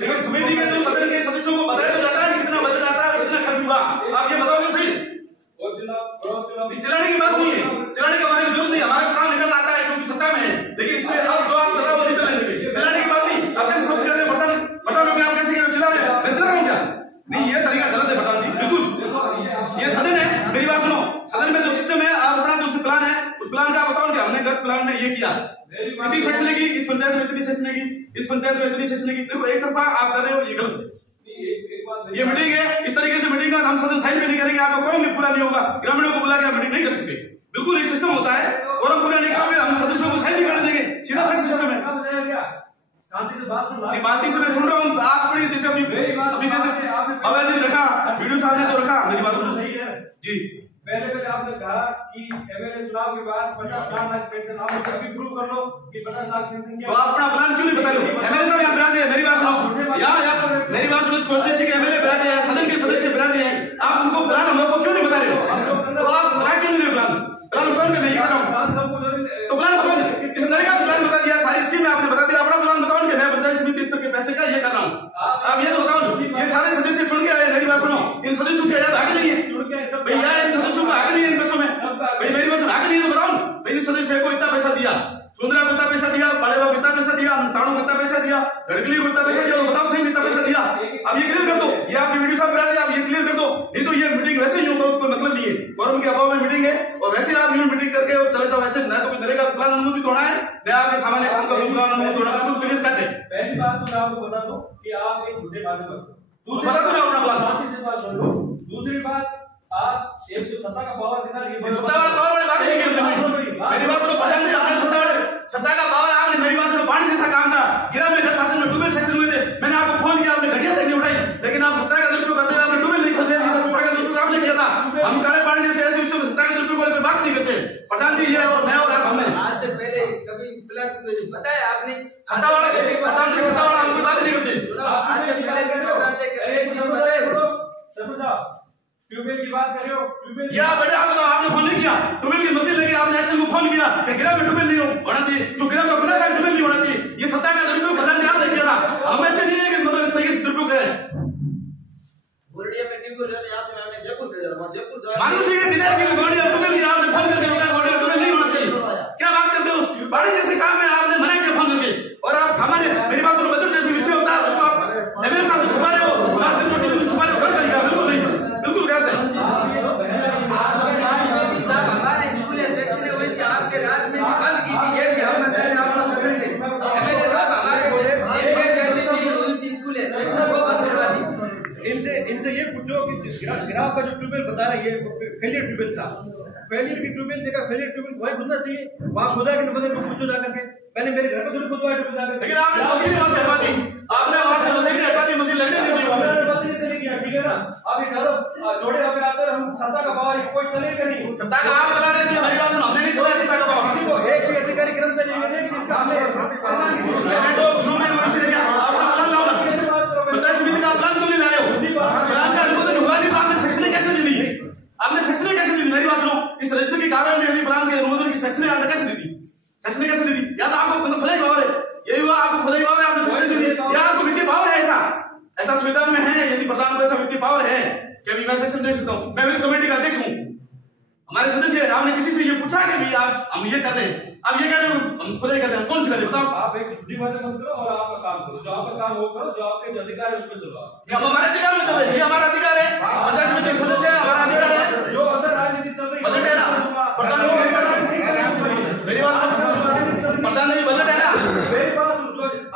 लेकिन समिति के जो सदन के सदस्यों को बताया तो जाता है कितना बजट आता है, कितना खर्च हुआ, आप ये बताओगे सही? चलाने की बात नहीं है, चलाने की हमारी जरूरत नहीं, हमारा काम निकल आता है क्योंकि सत्ता में है, लेकिन इसमें अब जो आप चलाओ नहीं चलाने देंगे, चलाने की बात नहीं। आप कैसे सब कह रहे हैं, बता दो कि आप कैसे कह रहे हो, चला रहे, मैं चला रहा हूँ क्या? नहीं, ये तरीका गलत है प्रधान जी, बिल्कुल। ये सदन है, मेरी बात सुनो, सदन में जो सिस्टम है, आप अपना जो प्लान है उस प्लान का बताओ क्या हमने गत प्लान में ये किया, इतनी सेक्शन की, इस पंचायत में इतनी सेक्शन की, इस पंचायत में इतनी सेक्शन की, देखो एक तरफा आप कर रहे हो, ये गलत है। ये मीटिंग है, इस तरीके से मीटिंग का हम सदन साइन भी नहीं करेंगे, आपको कोई भी पूरा नहीं होगा, ग्रामीणों को बुला के मीटिंग नहीं कर सकते, बिल्कुल एक सिस्टम होता है, और हम पूरा नहीं करोगे हम सदस्यों को साइन नहीं करने देंगे, सीधा सिस्टम है। शांति से बात सुन, बात से मैं सुन रहा हूँ, आप अपनी जैसे अभी जैसे अवैध रखा, वीडियो साहब ने तो रखा, मेरी बात सुनो सही है जी। पहले आपने कहा कि एमएलए चुनाव के बाद 50-60 लाख सेंक्शन, आप मुझे अभी प्रूव कर लो कि 50 लाख सेंक्शन क्या, तो आप अपना प्लान क्यों नहीं बता रहे हो? एमएलए साहब यहाँ बिराजे हैं, मेरी बात सुनो, यहाँ मेरी बात सुनो, इस कॉन्स्टिट्यूंसी के एमएलए बिराजे हैं, सदन के सदस्य बिराजे हैं, आप उनको प्लान हम लोग को क्यों नहीं बता रहे हो? तो आप बता क्यों नहीं रहे प्लान? प्लान बताओ मैं ये कर रहा हूँ, तो प्लान बताओ, इस तरह का प्लान बता दिया, सारी स्कीम आपने बता दिया, अपना प्लान बताओ कि मैं पंचायत समिति स्तर के पैसे का ये कर रहा हूँ, आप ये तो बताओ। ये सारे सदस्य चुन के आए, मेरी बात सुनो, इन सदस्यों की आजाद आगे नहीं है भैया, इन सदस्यों को आगे नहीं है इन पैसों में भाई, मेरी बात आगे नहीं है तो बताओ भाई, इस सदस्य को इतना पैसा दिया, सुंदरा को इतना पैसा दिया, बड़े बाबू इतना पैसा दिया, ताणु को इतना पैसा दिया, गड़गली को इतना पैसा दिया, तो बताओ सही कितना पैसा दिया, अब ये क्लियर कर दो, ये आपकी वीडियो साहब बिराजे, आप ये क्लियर कर दो, नहीं तो ये मीटिंग वैसे ही होगा, कोई मतलब नहीं है, फॉरम के अभाव में मीटिंग है, और वैसे आप यूं मीटिंग करके और चले जाओ, वैसे न तो कोई का प्लान अनुमोदित होना है, न आपके सामान्य काम का प्लान अनुमोदित होना है, तो क्लियर कट है। पहली बात तो मैं आपको बता दूं कि आप एक मुद्दे बात करो, बता दो अपना प्लान, शांति से बात सुन लो। दूसरी बात, आप एक जो सत्ता का पावर दिखा रही है, सत्ता वाला पावर वाली बात नहीं की, मेरी बात सुनो, प्रधान जी आपने सत्ता का पावर, आपने मेरी बात सुनो, पानी जैसा काम था, गिरा में शासन में ट्यूबवेल सेक्शन हुए थे, मैंने आपको फोन किया, आपने घटिया तक नहीं उठाई, लेकिन आप सत्ता का दुरुपयोग करते हैं, आपने ट्यूबवेल नहीं खोल दिया, सत्ता का दुरुपयोग आपने किया था, हम काले पानी जैसे ऐसे विषय में सत्ता का दुरुपयोग वाली कोई बात नहीं करते प्रधान जी, ये और मैं और आप हमें आज से पहले कभी प्लान बताया आपने, सत्ता वाला प्रधान जी, सत्ता वाला हम कोई बात नहीं करते, आज से पहले ट्यूबवेल की बात कर रहे हो, ट्यूबवेल या बेटा आप बताओ, आपने फोन नहीं किया, ट्यूबवेल की मशीन लगी, आपने एसएम को फोन किया कि गिरा में ट्यूबवेल नहीं होना चाहिए, तो गिरा का गुना था, ट्यूबवेल नहीं होना चाहिए, ये सत्ता का दुरुपयोग प्रधान जी आपने किया था, हम ऐसे नहीं है कि मतलब इस तरीके से दुरुपयोग करें। गोरडिया में ट्यूबवेल है, यहाँ से मैंने जयपुर भेजा, वहाँ जयपुर मानसी के डिजाइन की गोरडिया ट्यूबवेल की आपने फोन करके रोका, गोरडिया ट्यूबवेल नहीं होना चाहिए, क्या बात करते हो? पानी जैसे काम में आपने मना किया फोन करके, और आप सामान्य मेरी बात सुनो, बजट जैसे विषय होता है उसको आप एमएलए साहब से छुपा रहे हो, छुपा रहे हो, कर करेगा, बिल्कुल नहीं, बिल्कुल गलत है। हमारे स्कूल सेक्शन हुई थी, आपके राज में बंद की थी, ये भी हम बताए आपको सदन में, एमएलए साहब हमारे बोले एक गर्मी की हुई थी, स्कूल सेक्शन को बंद करवा दी। इनसे ये पूछो कि ग्राफ का जो ट्यूबवेल बता रही है फेलियर ट्यूबवेल था, फेलियर की ट्यूबवेल जगह फेलियर ट्यूबवेल वही खुदना चाहिए, वहां खुदा के बदले में पूछो जाकर के, मैंने मेरे घर में थोड़ी खुदवाई ट्यूबवेल जाकर, लेकिन आपने मशीन वहां से हटा दी, आपने वहां से मशीन हटा दी, मशीन लगने दी, नहीं किया, ठीक है ना? आप ये ज्यादा जोड़े अभी आते हम सत्ता का पावर कोई चलेगा नहीं, सत्ता का आप चला रहे थे, मेरी बात सुनो, हमने नहीं चलाया सत्ता का पावर, किसी को एक भी अधिकारी कर्मचारी मिले जिसका हमने मैंने तो शुरू में नोटिस किया, आपका प्लान लाओ ना, पंचायत समिति का प्लान क्यों नहीं ला रहे हो? प्लान का अनुमोदन हुआ नहीं तो आपने सेक्शन कैसे दी दी? आपने सेक्शन कैसे दी दी? मेरी बात सुनो, इस रजिस्टर की कार्य में यदि प्लान के अनुमोदन की सेक्शन आपने कैसे दी दी? सेक्शन कैसे दी दी? या तो आपको मतलब खुदाई पावर है, यही हुआ आपको खुदाई पावर है, आपने सेक्शन दी दी, या आपको वित्तीय पावर है, ऐसा सुविधा में है, यदि प्रधान को ऐसा वित्तीय पावर है कि अभी मैं सेक्शन दे सकता हूँ, मैं वित्त कमेटी का अध्यक्ष हूँ, हमारे सदस्य है, आपने किसी से ये पूछा कि भी आप हम ये कर रहे हैं, आप ये कर रहे हो, हम खुदाई कर रहे हैं, कौन सी कर रहे बताओ? आप एक झूठी बातें मत करो और आपका काम करो, जो आपका काम वो करो, जो आपके जो अधिकार है उसमें चलो, ये हमारे अधिकार में चल रहे, ये हमारा अधिकार है, पंचायत समिति के सदस्य है, हमारा अधिकार है, जो अंदर राजनीति चल रही है बजट है ना, प्रधान मेरी बात प्रधान जी बजट है ना, मेरे पास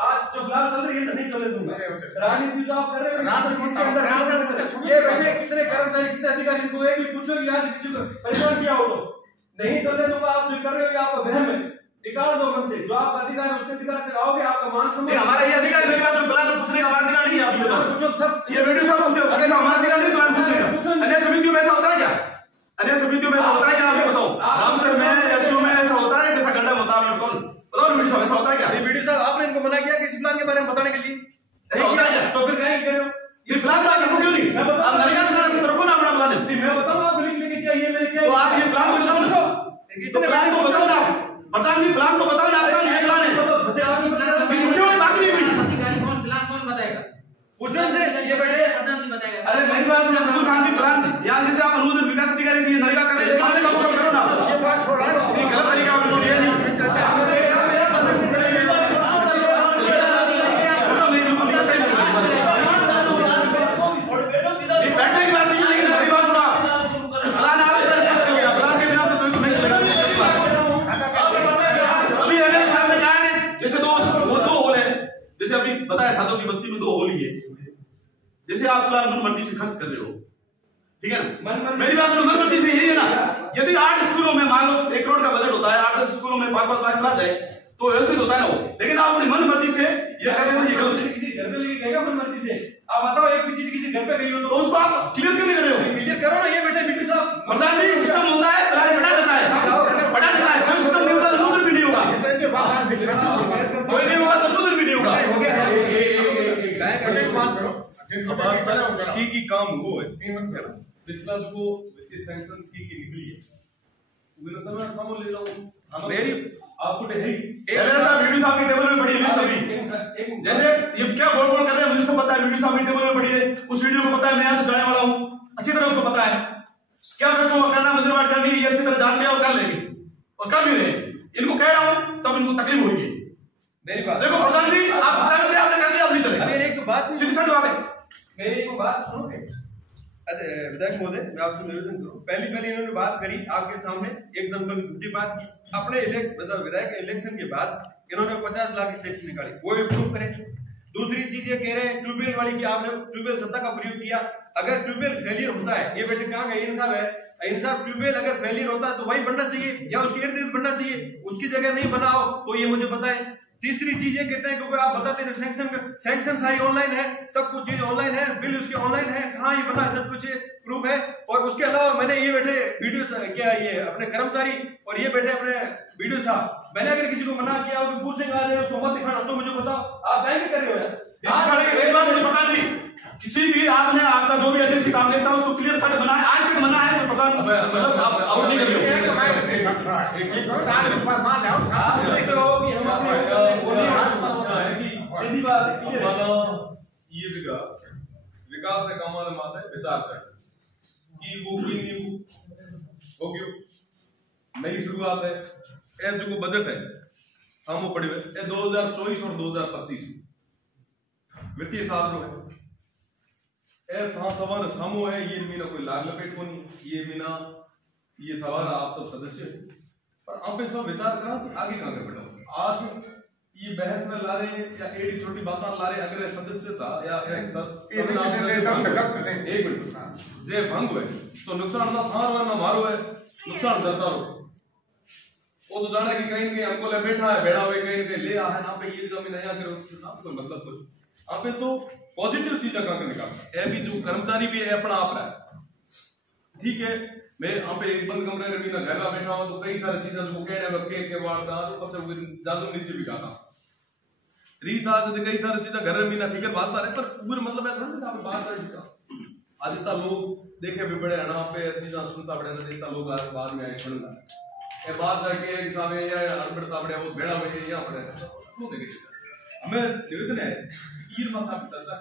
आज जो फिलहाल चल रही है नहीं चले दूंगा, राजनीति जो आप कर रहे हो इसके अंदर ये बैठे कितने कर्मचारी कितने अधिकारी, इनको एक भी पूछो कि यहाँ से किसी को परेशान किया हो तो नहीं चलने दूंगा, आप जो कर रहे हो आपका वहम है, निकाल दो मन से, जो आपका अधिकार है उसके अधिकार से आओगे, आपका मान सम्मान, हमारा ये अधिकार मेरे पास प्लान पूछने का हमारा अधिकार नहीं है, आप ये पूछो सब, ये वीडियो सब पूछो, हमारा अधिकार नहीं प्लान पूछने का, अन्य समितियों में ऐसा होता है क्या? अन्य समितियों में ऐसा होता है क्या? आप ये बताओ, रामसर में एसओ में ऐसा होता है, कैसा गड्ढा होता है, बताओ वीडियो साहब, ऐसा होता है क्या? वीडियो साहब आपने इनको मना किया कि इस प्लान के बारे में बताने के लिए, ऐसा होता है क्या? तो फिर कहीं कह रहे हो ये प्लान तो आप रखो क्यों नहीं? आप नरेगा प्लान रखो ना, अपना प्लान है, मैं बताऊँ आप लिख लेके क्या ये मेरे क्या, तो आप ये प्लान को बताओ ना, प्लान को बताओ ना, प्रधान जी प्लान को बताओ ना, आपका ये प्लान है, बात नहीं हुई, कौन प्लान कौन बताएगा? पूछो से ये बैठे प्रधान जी बताएगा। अरे मेरी बात सुनो, संतुल क्रांति प्लान या जैसे आप अनुमोदन विकास अधिकारी जी नरेगा कर रहे हैं, सारे काम करो ना, ये बात छोड़ रहा हूं, ये गलत तरीका है, बिल्कुल ये नहीं। बैठने की बात सही है, लेकिन मेरी बात सुनो, प्लान आप इतना स्पष्ट करो यार, प्लान के बिना तो कोई नहीं चलेगा। अभी एमएलए साहब ने कहा है जैसे वो दो होल है, जैसे अभी बताया साधो की बस्ती में 2 होल ही है, जैसे आप प्लान मन मर्जी से खर्च कर रहे हो, ठीक है ना? मेरी बात सुनो, मन मर्जी से यही है ना, यदि 8 स्कूलों में मान लो 1 करोड़ का बजट होता है, 8-10 स्कूलों में 5-5 लाख चला जाए तो व्यवस्थित होता है ना वो, लेकिन आप अपनी मन मर्जी से ये कर रहे हो, ये गलत है। किसी घर पे लेके गएगा मन मर्जी से, आप बताओ एक भी चीज किसी घर पे गई हो तो उसको आप क्लियर क्यों नहीं कर रहे हो? क्लियर करो ना। ये बेटे बीपी साहब, प्रधान जी सिस्टम होता है, प्लान बढ़ा जाता है, बढ़ा जाता है, कोई सिस्टम नहीं होता तो अनुमोदन भी नहीं होगा, कोई नहीं होगा तो अनुमोदन भी नहीं होगा। ठीक ही काम वो है पिछला जो वित्तीय सैंक्शन की निकली है मेरे समय समझ ले लो मेरी आपको वीडियो साहब की टेबल में पड़ी है लिस्ट अभी, जैसे ये क्या बोल बोल कर रहे हैं मुझे सब पता है, वीडियो साहब की टेबल में पड़ी है, उस वीडियो को पता है, मैं यहाँ से जाने वाला हूँ, अच्छी तरह उसको पता है क्या पैसों का करना, मंदिरवाट करनी है, ये अच्छी तरह जानते हैं और कर लेंगे और कर भी रहे। इनको कह रहा हूँ तब इनको तकलीफ होगी। मेरी बात देखो प्रधान जी, आप सत्ता में आपने कर दिया, अब नहीं चलेगा। मेरी एक बात सीधी सी बात है, मेरी एक बात सुनोगे? विधायक महोदय, मैं आपसे निवेदन करूं, पहली इन्होंने बात करी आपके सामने एकदम झूठी बात की, अपने मतलब विधायक इलेक्शन के बाद इन्होंने 50 लाख की सेक्स निकाली, वो भी प्रूव करें। दूसरी चीज ये कह रहे हैं ट्यूबवेल वाली की आपने ट्यूबवेल सत्ता का प्रयोग किया, अगर ट्यूबवेल फेलियर होता है, ये बेटे कहाँ गए इंसाफ है, इंसाफ ट्यूबवेल अगर फेलियर होता है तो वही बनना चाहिए या उसके इर्द गिर्द बनना चाहिए, उसकी जगह नहीं बनाओ तो ये मुझे पता है। तीसरी चीज ये कहते हैं क्योंकि आप बताते हैं सैंक्शन सारी ऑनलाइन है, सब कुछ चीज ऑनलाइन है, बिल उसके ऑनलाइन है, कहाँ ये बना है, सब कुछ प्रूफ है। और उसके अलावा मैंने ये बैठे वीडियो क्या ये अपने कर्मचारी और ये बैठे अपने वीडियो साहब, मैंने अगर किसी को मना किया और पूछेंगे आ रहे उसको मत दिखाना तो मुझे बताओ, आप बैंक कर रहे हो यार। मेरी बात सुनिए प्रधान जी, किसी भी आपने आपका जो भी एजेंसी काम देखता है उसको क्लियर कट बनाए, आज तक मना है प्रधान, मतलब आप आउट नहीं कर रहे हो। सीधी बात है ये जगह विकास के काम वाले माते विचार कर कि वो की नहीं हो गयो नई शुरुआत है, ये जो बजट है सामू पड़ी हुए 2024 और 2025 वित्तीय साधनों है था सवाल सामू है, ये मीना कोई लाग लपेट को नहीं, ये मीना ये सवाल आप सब सदस्य पर आप सब विचार करा कि आगे कहां कर बैठा आज ये बहस में ला रहे या एडी छोटी बात ला रहे, अगर सदस्य था या एक मिनट जे भंग हुए तो नुकसान ना थारो है ना मारो है, नुकसान करता रहो वो तो जाने की कहीं हमको ले बैठा है बेड़ा हुए कहीं ले आ है ना पे ये जमीन नया करो ना तो मतलब कुछ आप तो पॉजिटिव चीजें कहां निकालता है भी जो कर्मचारी भी है अपना आप रहा है, ठीक है। मैं यहाँ पे एक बंद कमरे में भी ना घर में बैठा हूँ तो कई सारी चीजें जो कह रहे के वारदा तो पक्ष जादू नीचे भी गाना रीस आते कई सारी चीजें घर में भी ना ठीक है बात रहे पर पूरे मतलब मैं थोड़ा बात कर चुका आज इतना लोग देखे भी बड़े यहाँ पे चीजें सुनता बड़े इतना लोग बाद में आए सुनना ये बात करके कि साहब ये अड़बड़ता बड़े वो भेड़ा हुए यहाँ पड़े क्यों देखे हमें निवेदन है ईर माता चर्चा